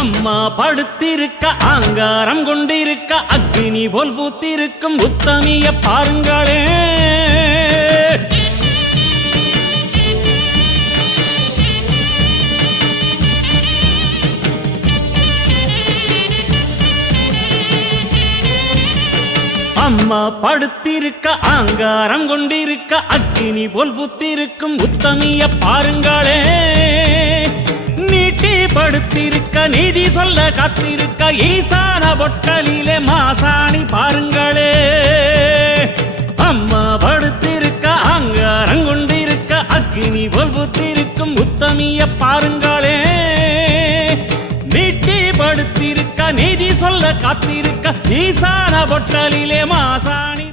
அம்மா படுத்திருக்க ஆங்காரம் கொண்டிருக்க அக்னி போல் பூத்திருக்கும் உத்தமிய பாருங்களே. அம்மா படுத்திருக்க ஆங்காரம் கொண்டிருக்க அக்னி போல் பூத்திருக்கும் உத்தமிய பாருங்களே. நீட்டி படுத்திருக்க நீதி சொல்ல காத்திருக்க ஈசான பொட்டலிலே மாசாணி பாருங்களே. அம்மா படுத்திருக்க ஆங்காரம் கொண்டிருக்க அக்னி போல் பூத்திருக்கும் உத்தமிய பாருங்களே. நீட்டி படுத்திருக்க நீதி சொல்ல காத்திருக்க ஈசான பொட்டலிலே மாசாணி